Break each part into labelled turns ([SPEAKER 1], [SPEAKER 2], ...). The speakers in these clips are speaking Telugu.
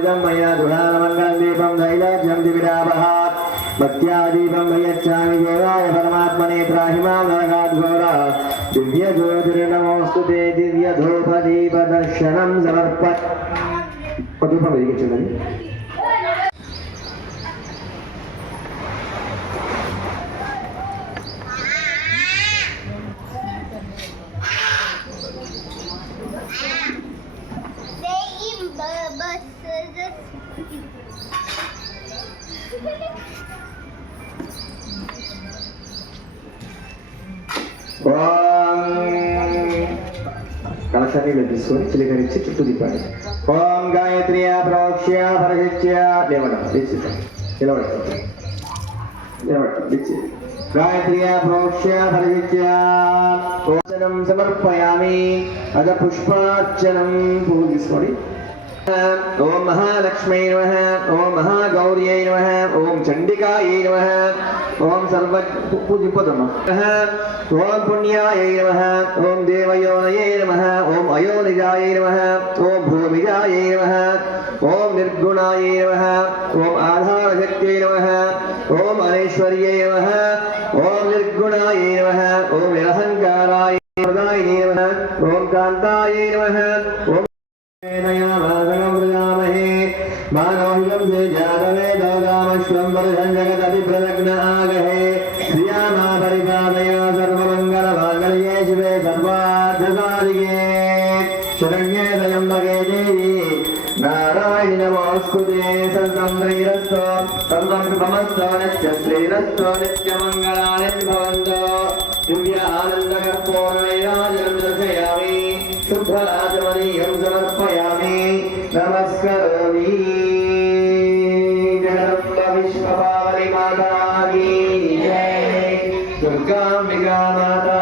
[SPEAKER 1] ధూపోదితం మయా గృహానమంగళం దీపం నైవేద్యం దివిడావహ భక్త్యా దీపం వయచ్చామి దేవాయ పరమాత్మనే ప్రాహిమాం నరకాద్ఘోర దివ్య జ్యోతిర్నమోస్తు తే దివ్య ధూప దీప దర్శనం సమర్ప ఒక దీపం వెలిగించండి కలశాన్ని తీసుకొని చిలకరించి చుట్టూ తిప్పాలి. ఓం గాయత్రి ప్రోక్ష్య పరహిత్య లేవడం ప్రోక్ష్య సమర్పయామి. అద పుష్పార్చనం పువ్వు తీసుకోండి ఓం మహాలక్ష్మీ నమ ఓం మహాగౌర్యై నమ ఓం చండికాయై నమ ఓం సర్వ పూజిపోదమ్మ ఓం పుణ్యాయై నమ ఓం దేవయోనయై నమ ఓం అయోనిజాయై నమ ఓం భూమిజాయై నమ ఓం నిర్గుణాయై నమ ఓం ఆధారశక్త్యై నమ ఓం అనేశ్వర్యై నమ ఓం నిర్గుణాయై నమ ఓం నిరహంకారాయ ప్రదాయిని నమ ఓం కాంతాయై నమ ಶರಣಾದಿಗೆ ಶರಣ್ಯೇ ದಯಂಬಗೆ ದೇವಿ ನಾರಾಯಣ ನಮಸ್ಕೃತೆ ಸರ್ವೈರಸ್ತು ಸರ್ವಂ ಸಮಸ್ತ ನಿತ್ಯ ಶ್ರೀರಸ್ತು ನಿತ್ಯ ಮಂಗಳಾನಿ ಭವಂತು ದಿವ್ಯ ಆನಂದ ಕರ್ಪೂರೈರಾಜಂ ದರ್ಶಯಾಮಿ ಶುಭ್ರರಾಜಮನೀಯಂ ಸಮರ್ಪಯಾಮಿ ನಮಸ್ಕರಾಮಿ ಜಗದಂಬ ವಿಶ್ವಭಾವನಿ ಮಾತಾ ಜಯ ದುರ್ಗಾಂಬಿಕಾ ಮಾತಾ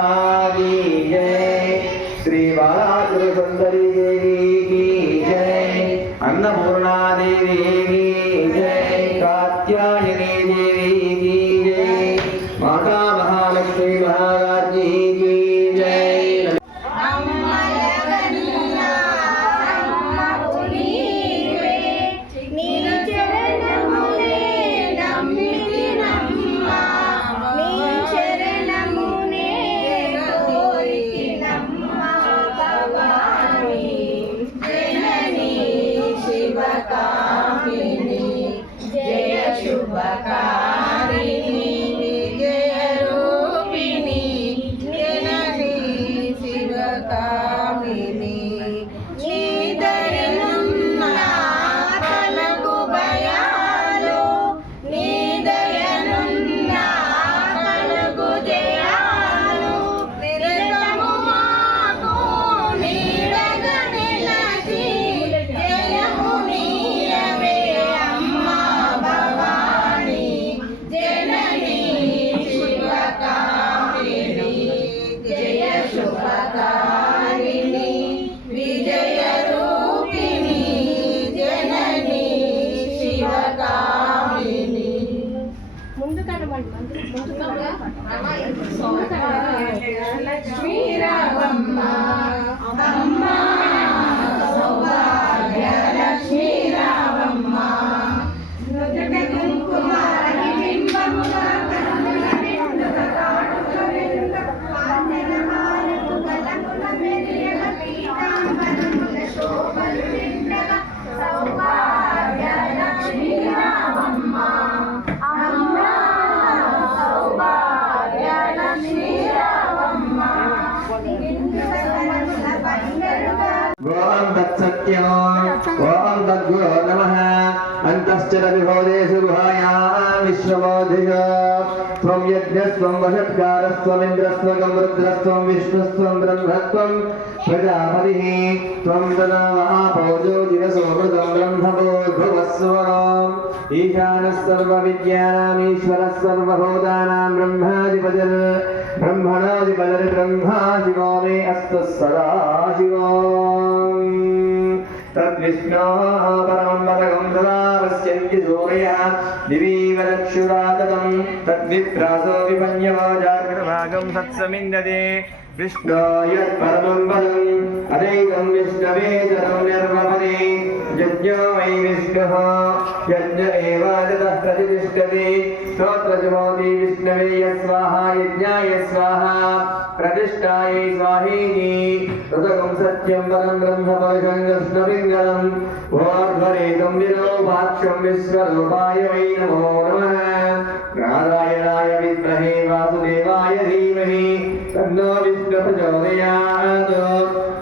[SPEAKER 1] 我们的 ăn. तद्गुरो नमः अन्तश्चरविभोदेषु गुहायां विश्वबोधिः त्वं यज्ञस्त्वं वषट्कारस्त्वमिन्द्रस्त्वकं रुद्रस्त्वं विष्णुस्त्वं ब्रह्मत्वं प्रजापतिः त्वं तदा महापौजो दिवसो मृतं ब्रह्मभूर्भुवस्वरम् ईशानः सर्वविद्यानामीश्वरः सर्वभूतानां ब्रह्माधिपतिर् ब्रह्मणाधिपतिर्ब्रह्मा शिवो मे अस्तु सदा शिवम् तद्विष्णोः परमं पदकं सदा पश्यन्ति सूर्यः दिवीवरत् चक्षुरादनं तद्विप्रासो विपन्यवाजाग्रभागं सत्समिन्दते विष्णोय परमं पदम् अदैकं विष्णवे जनं निर्वपदे यज्ञो वै विष्णुः यज्ञ एवादतः प्रतिष्ठते स्तोत्रजमोति विष्णवे यस्वाहा यज्ञाय स्वाहा प्रतिष्ठायै स्वाहेति तदकं सत्यं परं ब्रह्म परुषं कृष्णपिङ्गलम् भोर्ध्वरेकं विलोपाक्षं विश्वरूपाय वै नमो नमः नारायणाय विद्महे वासुदेवाय धीमहि तन्नो विष्णु प्रचोदयात्।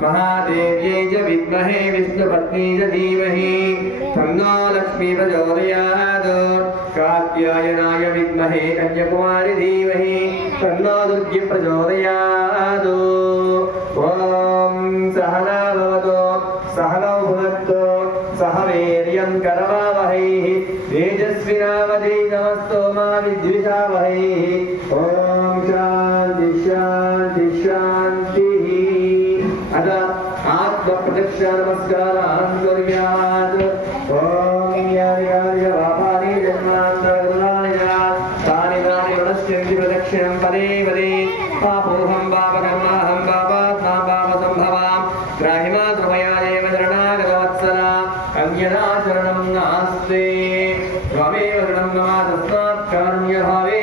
[SPEAKER 1] महादेव्यै च विद्महे विष्णुपत्नी च धीमहि। लक्ष्मी प्रचोदयात्। कात्यायनाय विद्महे कन्याकुमारि धीमहि। तन्नो दुर्गे प्रचोदयात्। ॐ सहना भवतु, सहनौ सह वीर्यं करवावहैः। तेजस्विनावधीतमस्तु मा विद्विषावहैः। शान्ति शान्तिः अथ आत्मप्रदक्षिणनमस्कारान् कुर्यात् ॐ यानि यानि पापानि जन्मान्तरकृतानि च तानि तानि प्रणश्यन्ति प्रदक्षिणं पदे पदे पापोऽहं पापकर्माहं पापात्मा पापसम्भवां ग्राहिमा कृपया देव शरणागतवत्सला अन्यथा शरणं नास्ति त्वमेव शरणं मम तस्मात् कारुण्यभावेन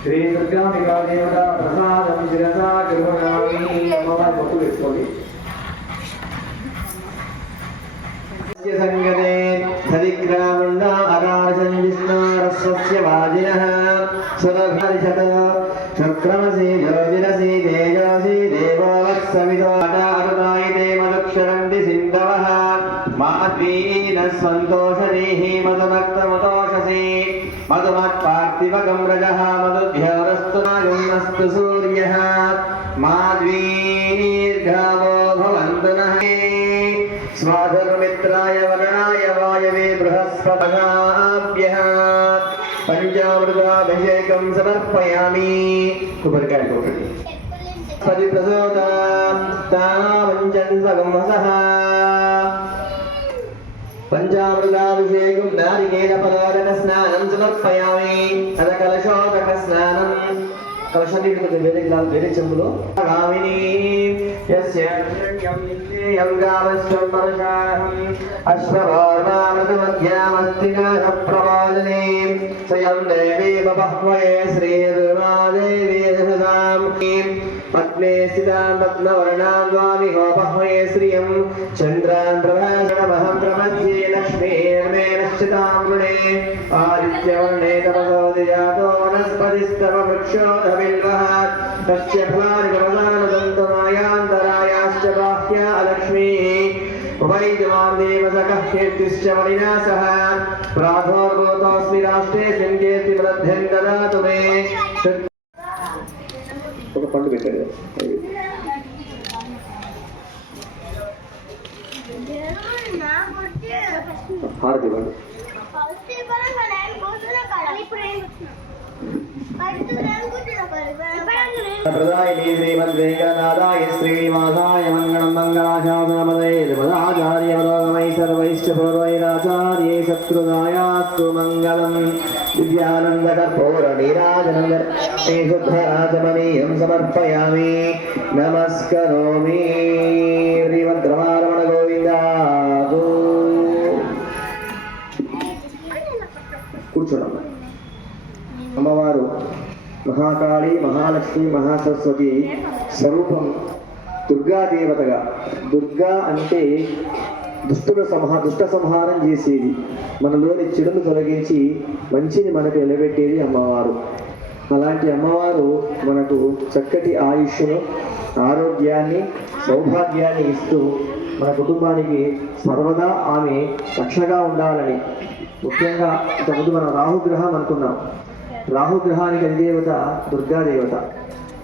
[SPEAKER 1] శ్రీ దేవత ప్రసాదం శిరసా గృహణామి అమ్మవారి మొక్కు వేసుకోండి సంగతే సదిగ్రామండ అకాశం విష్ణారస్వస్య స్వాధర్మిత్రాయ వరుణాయ వాయవే బృహస్పతగాభ్యः పంచామృతాభిషేకం సమర్పయామి. కొబ్బరికాయ ఒకటి పది ప్రసోదాం. తావంచన్వగం వసః. పంచామృతాభిషేకం నారికేల పదారక స్నానం సమర్పయామి కలశాన్ని కొంచెం వేరే గ్లాస్ వేరే చెంబులో గామిని పద్మే స్థితాం పద్మవర్ణాం హోపహ్వయే శ్రియం చంద్రాన్ ప్రభాషణమహం ప్రమధ్యే లక్ష్మీర్మే నశ్చితాం ఆదిత్యవర్ణే తపసోది జాతో వనస్పతిస్తవ వృక్షోధవిల్వః తస్య ఫలాని తపసానుదంతమాయాంతరాయాశ్చ బాహ్య అలక్ష్మీः उपैजवान् देवसकः कीर्तिश्च मणिना सह प्राथोर्भूतोऽस्मि राष्ट्रे सिङ्गेति वृद्धिं ददातु मे ఒక పండు పెట్టారు హారతి ఇవ్వండి ప్రదాయిని శ్రీమద్వేంకటనాథాయ శ్రీనివాసాయ మంగళం మంగళాశాసనమదే మదాచార్యమరోగమై సర్వైశ్చ పూర్వైరాచార్యే శత్రుదాయాస్తు మంగళం దివ్యానందకర్పూరనీరాజనం సమర్పయామి నమస్కరోమి మహాకాళి మహాలక్ష్మి మహాసరస్వతి స్వరూపం దుర్గాదేవతగా. దుర్గా అంటే దుష్టుల సంహా దుష్ట సంహారం చేసేది. మనలోని చెడును తొలగించి మంచిని మనకు నిలబెట్టేది అమ్మవారు. అలాంటి అమ్మవారు మనకు చక్కటి ఆయుష్ను ఆరోగ్యాన్ని సౌభాగ్యాన్ని ఇస్తూ మన కుటుంబానికి సర్వదా ఆమె రక్షగా ఉండాలని. ముఖ్యంగా ఇంతకుముందు మనం రాహుగ్రహం అనుకున్నాం. రాహుగ్రహానికి అధిదేవత దుర్గాదేవత.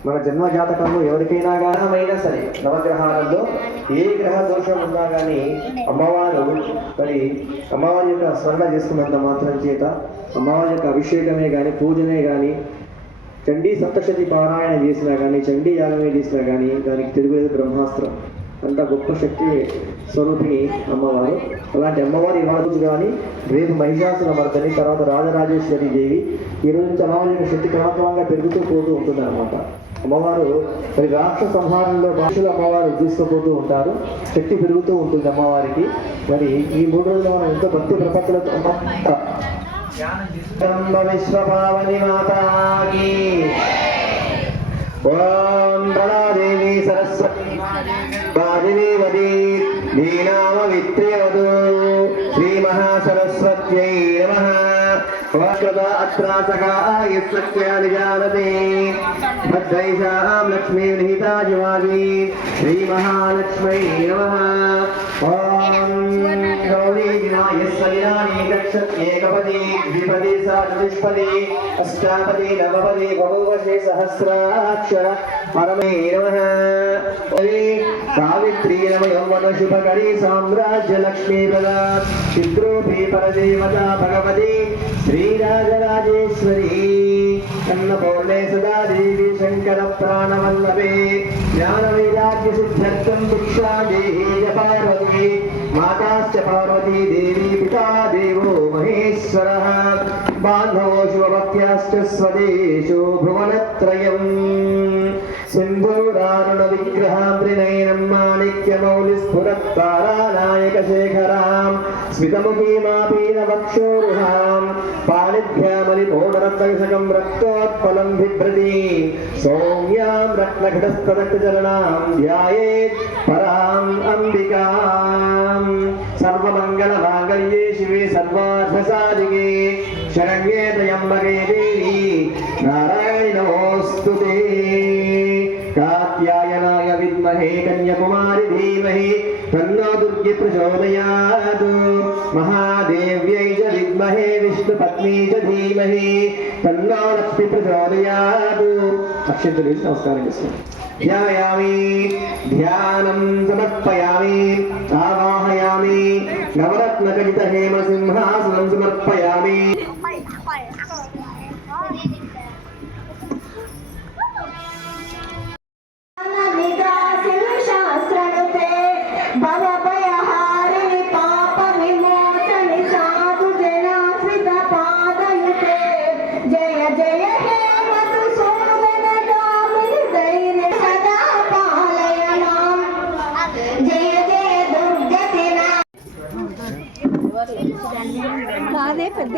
[SPEAKER 1] మన జన్మ జాతకంలో ఎవరికైనా గ్రహమైనా సరే నవగ్రహాలలో ఏ గ్రహ దోషం ఉన్నా కానీ అమ్మవారు మరి అమ్మవారి యొక్క స్మరణ చేసుకున్నంత మాత్రం చేత అమ్మవారి యొక్క అభిషేకమే కానీ పూజనే కానీ చండీ సప్తశతి పారాయణ చేసినా కానీ చండీ యాగమే చేసినా కానీ దానికి తిరుగులేదు బ్రహ్మాస్త్రం. అంత గొప్ప శక్తి స్వరూపిణి అమ్మవారు. అలాంటి అమ్మవారి ఇవాళ కానీ రేపు మహిషాసుల మర్దని తర్వాత రాజరాజేశ్వరి దేవి ఈ రోజు నుంచి అమ్మవారి శక్తి క్రమక్రమంగా పెరుగుతూ పోతూ ఉంటుంది అనమాట అమ్మవారు మరి రాష్ట్ర సంహారంలో భాషలు అమ్మవారు తీసుకుపోతూ ఉంటారు. శక్తి పెరుగుతూ ఉంటుంది అమ్మవారికి. మరి ఈ మూడు రోజులు మనం ఎంతో భక్తి ప్రపత్తులతో విశ్వపావని మాతాకి. ఓం సరస్వతి వాదినీవతి నీనామ విత్రేవదు శ్రీ మహాసరస్వత్యై నమ. భద్రైషాం లక్ష్మీ నిహితా జివాగి శ్రీ మహాలక్ష్మై నమ ఓం ద్విపది సా అష్టాపది నవపది బహువశే సహస్రాక్షర పరమే సావిత్రీ నమ యౌవన శుభకరీ సామ్రాజ్య లక్ష్మీ ప్రదా చిద్రూపీ పరదేవత భగవతి శ్రీరాజరాజేశ్వరి. అన్నపూర్ణే సదా దేవి శంకర ప్రాణవల్లభే జ్ఞాన వైరాగ్య సిద్ధ్యర్థం భిక్షా పార్వతి. మాతాశ్చ పార్వతీ దేవి పితా దేవో మహేశ్వర. బాంధవో శివభక్త్యాశ్చ స్వదేశో భువనత్రయం. సింధూరారుణ విగ్రహాంత్రినయనం మాణిక్యమౌలిస్ఫురత్తారానాయక శేఖరాం స్మితముఖీమాపీన వక్షోరుహాం పాణిభ్యామలిపోడరత్నకం రక్తోత్పలం బిభ్రతి సౌమ్యాం రత్నఘటస్తరక్తచరణాం ధ్యాయేత్ పరాం అంబికాం సర్వమంగళమాంగళ్యే శివే సర్వార్థసాధికే శరణ్యే త్రయంబకే దేవి నారాయణ నమోస్తుతే కాత్యాయనాయ విద్మహే కన్యకుమారి ధీమహి తన్నో దుర్గి ప్రచోదయాత్ మహాదేవ్యై చ విద్మహే విష్ణుపత్ని చ ధీమహి తన్నో లక్ష్మి ప్రచోదయాత్ అక్షంతలు వేసి నమస్కారం చేస్తున్నాం ధ్యాయామి ధ్యానం సమర్పయామి ఆవాహయామి
[SPEAKER 2] కాదే పెద్ద